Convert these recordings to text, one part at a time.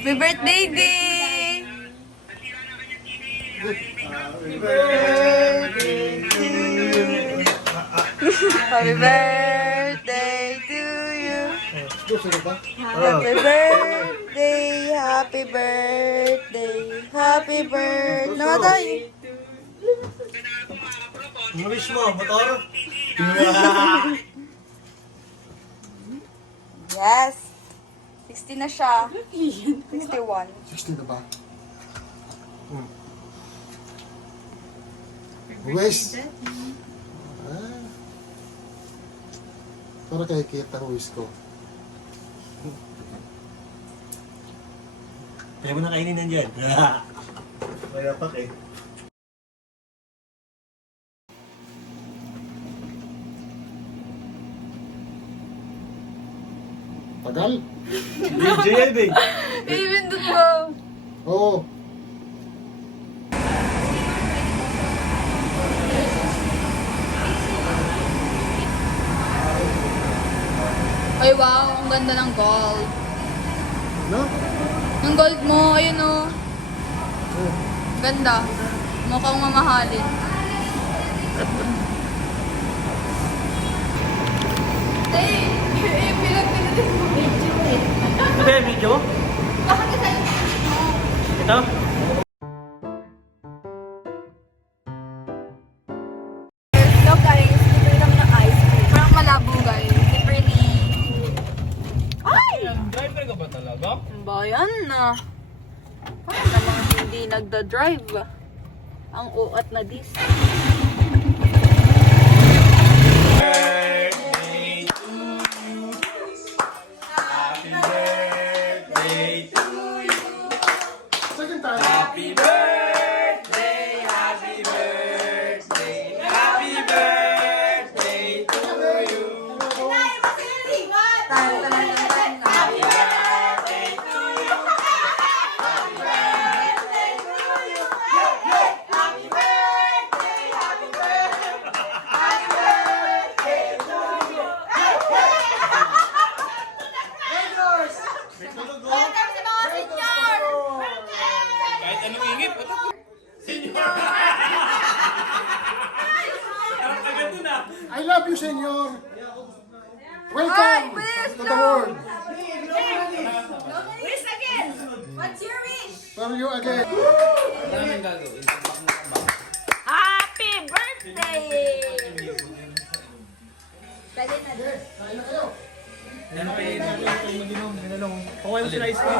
Happy birthday, Day! Happy birthday to you. Happy birthday to you. Happy birthday, happy birthday, happy birthday. Namatay. Ano wish mo? Motor? Yes. 60 na siya. 61. 60 na ba? Wish. Para kay kita ang wish ko. Kaya mo na kainin nandyan. May napak eh. Tagal? DJ yan eh. Even doon mo. Oo. Ay wow, ang ganda ng gold. No? Yung gold mo, ayun o. Oh. Ganda. Mukhang mamahalin. Tay, pinag-pinag mo. Ito ba yung video? Bakit ka tayo? Ito? Hello guys, libre kami ng ice cream. Parang malabo guys. Libre ni... Ay! Driver ka ba talaga? Bayan na. Paano namang hindi nagda-drive? Ang uat na dis. Second time. Happy birthday, happy birthday, happy birthday to you. Kahit anong ingit, Senyor! Agad dun ah! I love you, Senyor. Welcome to the world. Wish again! What's your wish? For you again. Maraming gagawin. Happy birthday! Pwede na doon. Kain na kayo. Ano kayo mag-inom? Pakuha mo sila ice cream.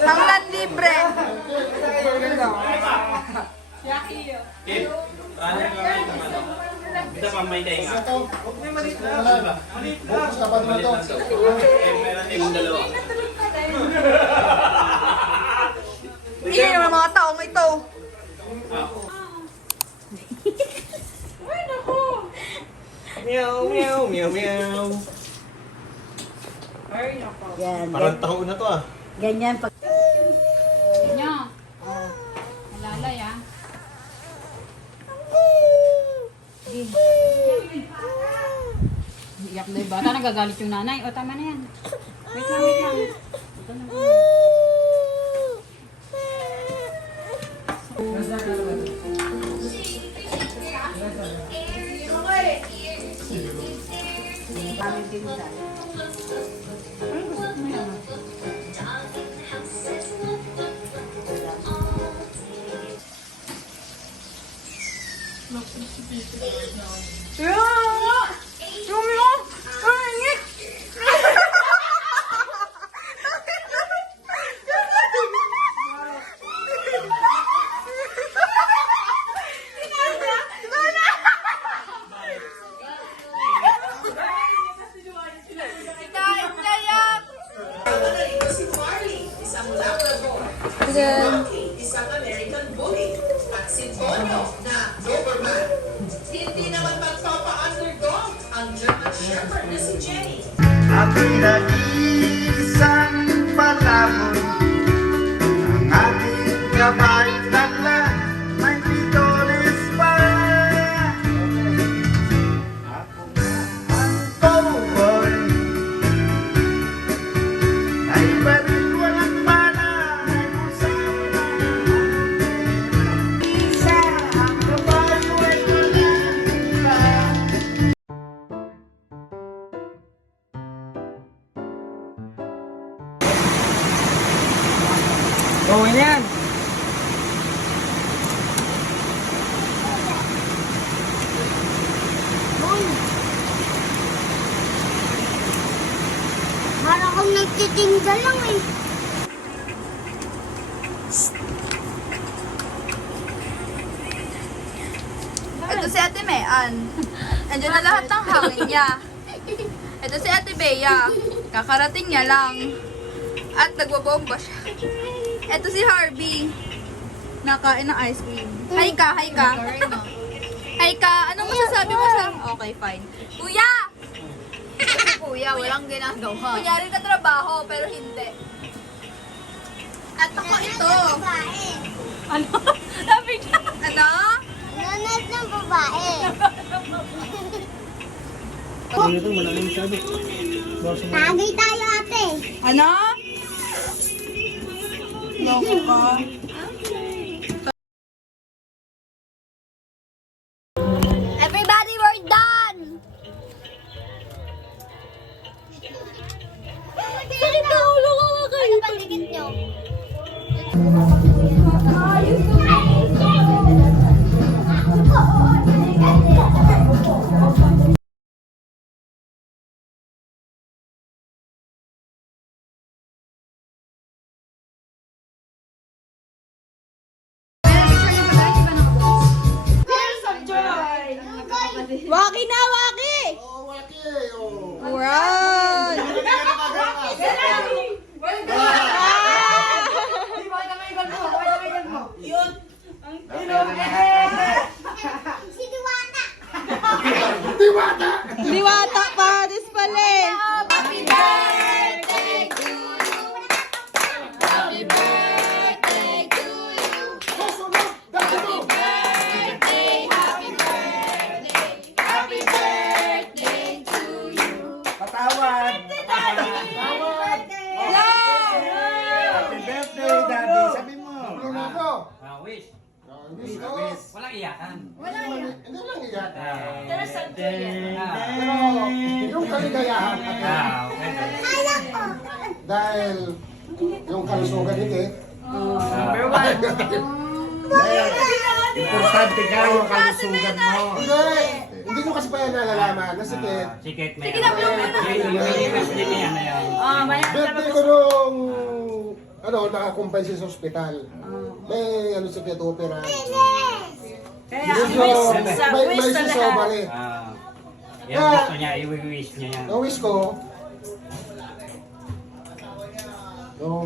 Tanglan libre. Kid, ano yung gagawin naman? Kita pa may dahinga. Ito. Bukas na pa naman ito. Meron yung dalawa. Hindi naman mga taong ito. Meow, meow, meow, meow. Yan. Parang taho na to ah. Ganyan pag... Nyo. Malalay ah. Iyak na yung bata. Nagagalit yung nanay. O, tama na yan. Wait lang, wait lang. Ito na. True! Then, Isang American bully at simbolo na Doberman. Hindi naman magpapa-underdog ang German Shepherd na si Jenny. Ako'y nag-iisang palaboy. Ang aking gabay takla may pitolis pa. Ako nga ang cowboy. Ay baril walang bala. Ay kusama ng isa. Ang kabayo ay walang iba. Gawin yan. Parang akong nagtitinda lang eh. ito si Ate Mean. Andiyan na lahat ng hangin niya. Ito si Ate Bea. Kakarating niya lang. At nagbabomba siya. Ito si Harvey. Nakain ng ice cream. Hi ka, hi ka. Hi ka, anong masasabi mo sa... Okay, fine. Kuya! Ito si Kuya, walang ginagawa. Kunyari ka trabaho, pero hindi. At ako ito. Babae. Ano? Sabi niya. Ano? Nanat ng babae. Tagay tayo ate. Ano? Loko ka. Everybody, we're done! Sorry na, ulo ko kayo. Ano ba tingin nyo? Waki na, Waki! Oh, Waki. Oh. Run! Si Diwata. Diwata. Diwata pa, dispale! Happy birthday to you! Happy birthday to you! Susunod. Dati mo. Birthday, happy birthday! Happy birthday to you! Patawad. Tawad. Happy birthday, Daddy. Sabi mo. Bruno ko. Wish. Wish ko. Walang iyakan. Hindi lang iyak. Pero, Pero yung kaligayahan at Okay. Anak ko. dahil yung kalusugan hindi. number one. Importante ka yung kalusugan mo. Hindi mo kasi pa yan nalalaman. Nasikip. Sikit na yan. Yung din yan na yan. Birthday ko nung nakakumpay siya sa ospital. May sikit opera. Medyo may sasabali. Yan gusto niya, i-wish niya yan. Na-wish ko, nung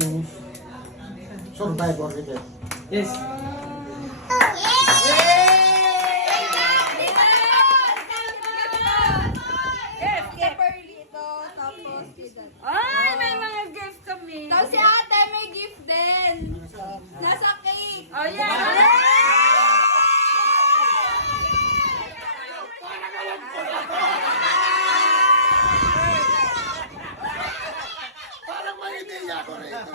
survivor kita. Yes. Ay, may mga gift kami. Tapos si ate may gift din. Nasa cake. Oh, yeah. Parang may ideya ko rito.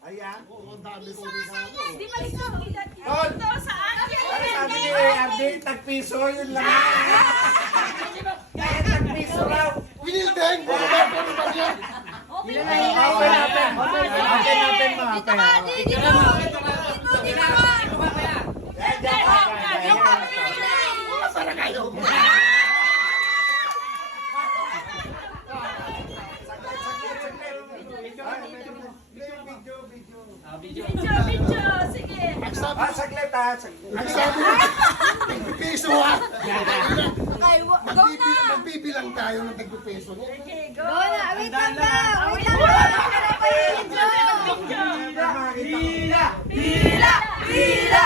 Ayan. Oo, ang dami ko rin sa ano. Tol! Ano sabi ni RD? Tagpiso, yun lang. Kaya tagpiso raw. Winildeng! Ano ba yan? Open natin. Open natin mo. Open. Para kayo. Ang sabi, Saglit ha. Saglit. ang sabi, piso ha. Okay, go na. Magbibilang lang tayo ng tagpipeso niya. Go na, wait lang daw. Wait lang daw. Hila! Hila! Hila! Hila!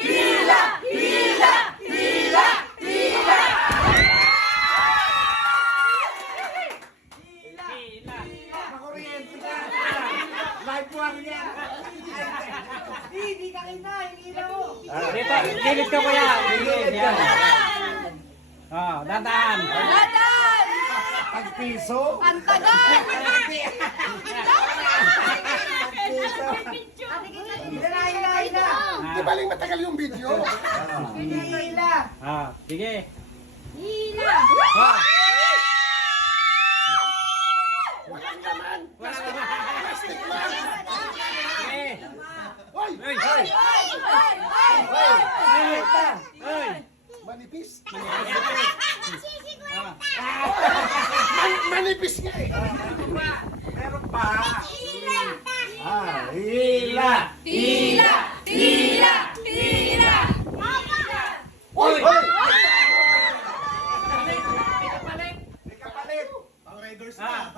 Hila! Hila! Hila! Hila! Makuryente ka! Live one yan! Hindi ka kita, hindi na mo! Dito, gilid ka kuya. Gilid. Yan. Dandan. Dadan! Tagpiso! Pantagan! Hila! Di ba lang matagal yung video? Hila! Sige. Hila! Plastic man! Sige. Hoy! Hoy. Hoy! Hoy! Hoy! Hoy. Manipis! Ah. Manipis nga eh! Meron pa! Hila! Hila! Hila! Hila! Hila! Hoy! Hoy! May kapalit! Pang Raiders na!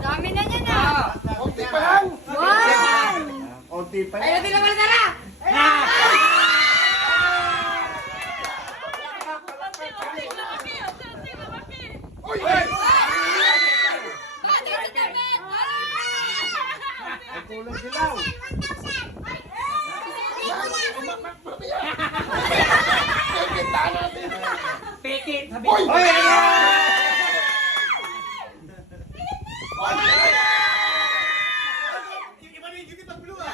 Dami na niya na. Konti pa lang! Onti pa Ayaw yan! din naman na. Hoy! Hoy! Bakit sa tabi? May kulang silaw! Kita natin! Pikit. Habi. Hoy! Hoy! Yung iba na yung unit ng blue ah!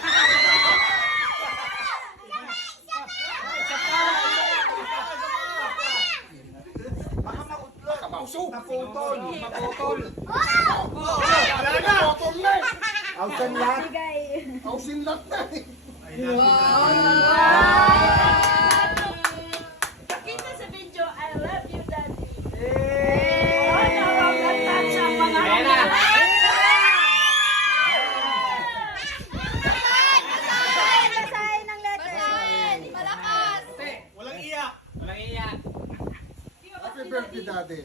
Baka mautlot! Kapausok! Naputol! Naputol! Wala na! Botol na eh! Outan lahat! Pausin lahat na eh! Kita sa video, I love you, Daddy. Eh! Ayan na. Basahin ng letter. Basahin. Malakas. Walang iyak! Walang iyak. Happy birthday, Daddy!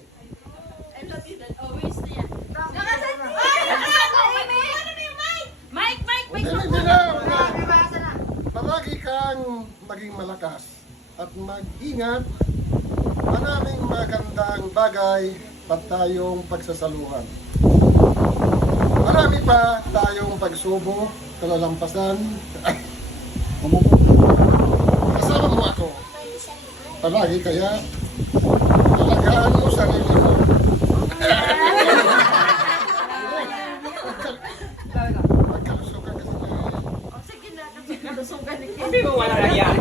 I love you, Daddy. Always na yan. Nakasan. Ay! Nakasan. Mike! Hindi na! Palagi kang maging malakas at mag-ingat. Maraming magandang bagay pa tayong pagsasaluhan. Marami pa tayong pagsubok, kalalampasan. Kasama mo ako. Palagi kaya, alagaan mo sarili mo. Magkalusugan kasi na. Sige na, kasi nalusugan ni Kim. Sabi mo walang iyak.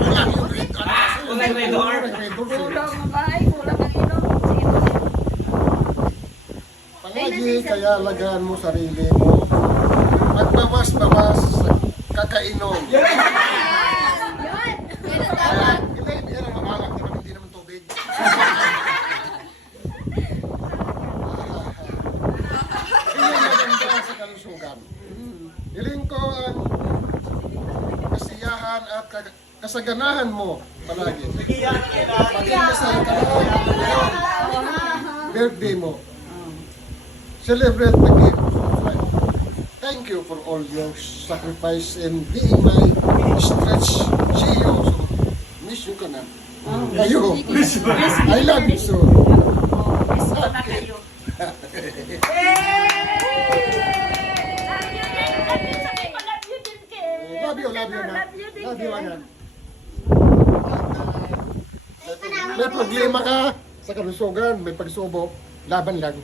Wala yung red. Walang red door. Kulang ang bahay, kulang ang ilong. Sige na. Palagi kaya alagaan mo sarili mo. Magbawas-bawas sa kakainom. Yun. Yan ang tawag. Hindi, yan ang mamalak naman, hindi naman tubig. Hindi maganda sa kalusugan. Hiling ko ang kasiyahan at kasaganahan mo palagi. Maging masaya ka birthday mo. Celebrate the gift of life. Thank you for all your sacrifice and being my stretch. See you. So, miss you ka na. Kayo. I love you so. Na kayo. Love you din, Kim. Love you na. Love you din, Love you, Kim. anan. May problema ka sa kalusugan, may pagsubok, laban lang.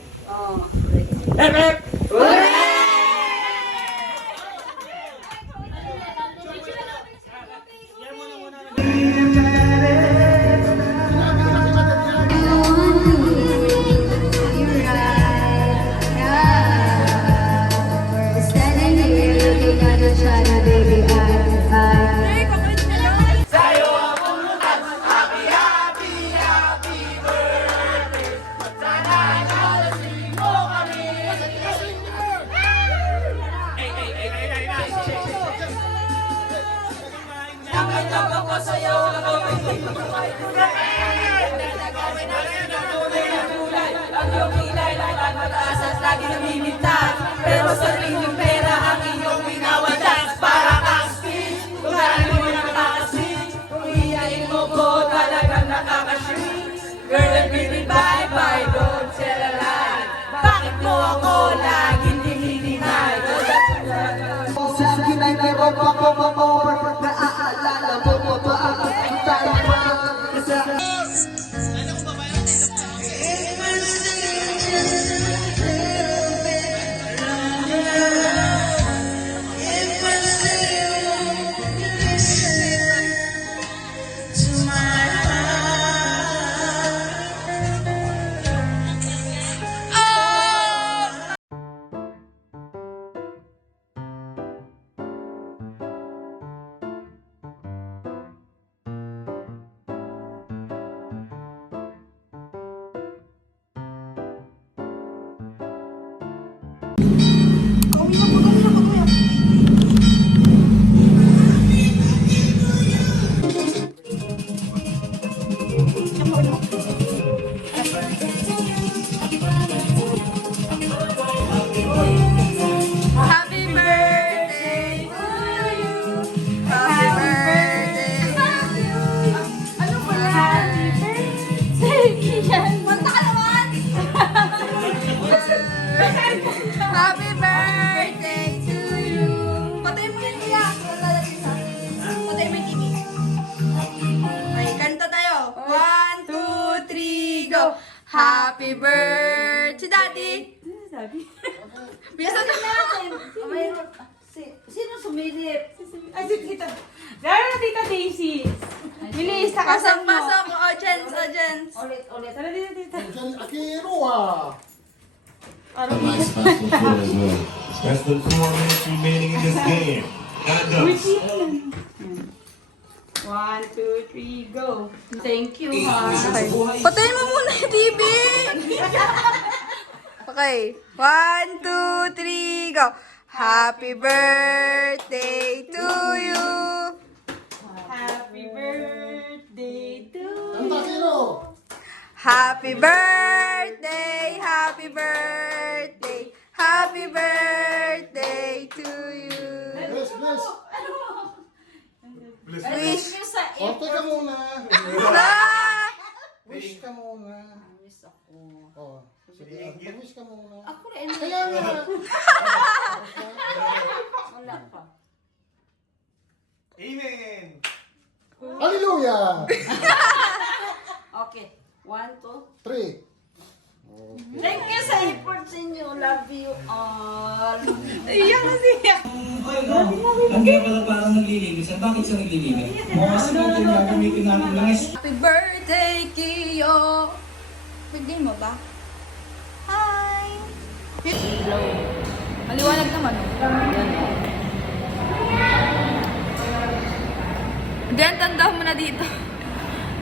Ang iyong kilay lalad mataas at lagi namimintas. Pero sa ringing pera ang iyong winawatas. Para kang speech, kung saan mo nakakasweet. Kung iyain mo ko talagang nakakasweet. Girl, let me be bye-bye, don't tell a lie. Bakit mo ako laging dinidinay? Sa akin ay meron pa naaalala mo ba ang tayo sa Happy birthday to you. Happy birthday to you. Ano ba yan? Manta ka naman! Happy birthday to you. Patay mo yung iyak. Patay mo yung TV. Okay, kanta tayo. 1, 2, 3, go! Happy birthday to Daddy! Biasa na natin. Sino sumilip? Ay, si Tita. Lalo na Tita Daisy. Bilis, takasan mo. Pasok, audience, audience. Ulit. Tara dito, Tita. Diyan, Akiro ah. Nice fast and foot as well. Less than 4 minutes remaining in this game. Got it done. 1, 2, 3, go. Thank you, ha. Patayin mo muna yung TV! Okay. 1, 2, 3, go! Happy birthday to you! Happy birthday to Ang Akiro. Happy birthday! Happy birthday! Happy birthday to you! Bless, bless. Wish! O, teka muna. Ah! Wish ka muna. Miss ako. O, sige. Wish ka muna. Ako rin. Kaya nga. Wala pa. Amen! Hallelujah! Okay. 1, 2. 3. Thank you sa effort sa inyo. Love you all. Iyak na siya. Ang kaya pala parang naglilinis. At bakit siya naglilinis? Mga sagot yung gagamitin natin lang is Happy birthday, Kiyo! Pwede mo ba? Hi! Maliwanag naman. Diyan, tanda mo na dito.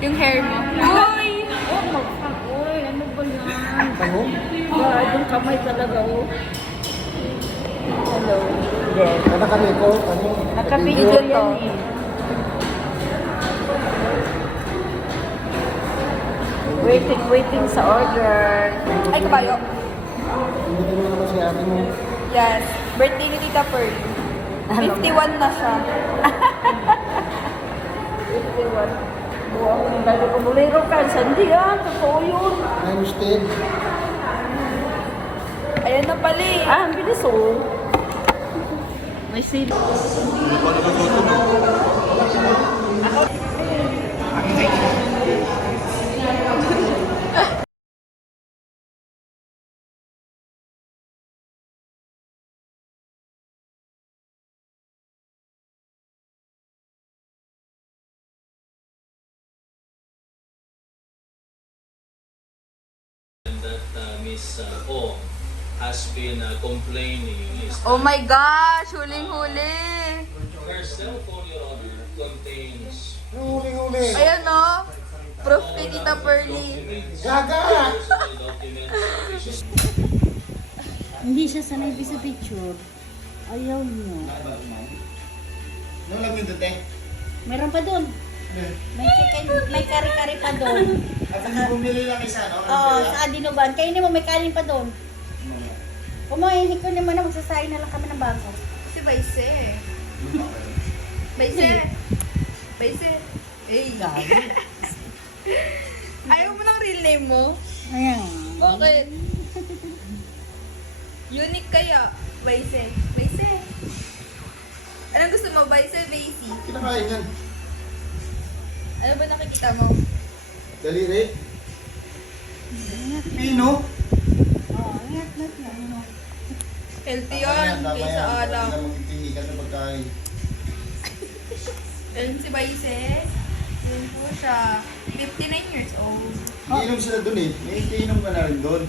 Yung hair mo. Uy! Uy, ano ba yan? Ba, yung kamay talaga, oh. Hello. Ano kami ko? Ano? Nakapidyo yan eh. Waiting sa order. Ay, kabayo. Hindi mo naman si ate mo. Yes. Birthday ni Tita Pearl. 51 na siya. 51. Buwang lalo ko bulero ka. Sandi ah. Totoo yun. I'm still. Ayan na pala eh. Ah, ang bilis oh. May sila. That Miss O has been complaining is Oh my gosh! Huling-huli! her cell phone, Your Honor, contains Huli-huli. Ayan no. Proof kay Tita Pearly. Gaga! documents. Hindi siya sanay sa picture. Ayaw niyo. Ano lang yung dute? Meron pa doon. May chicken, may kari-kari pa doon. At hindi bumili lang isa, no? Oo, sa Adinuban. Kainin mo, may kanin pa doon. Kumain ko naman na magsasayin na lang kami ng bago. Si Baise. Baise. Baise. Eh. Ayaw mo ng real name mo? Ayan. Bakit? Unique kaya. Baise. Baise. Anong gusto mo? Baise, Basie? Kinakain yan. Ano ba nakikita mo? Daliri. Pino? Oo, ingat na yan. Healthy yun. Kaysa alam. Hindi na magpipili ka sa pagkain. Ayun si Baise. Yun po siya. 59 years old. Iinom sila dun eh. May iinom ka na rin dun.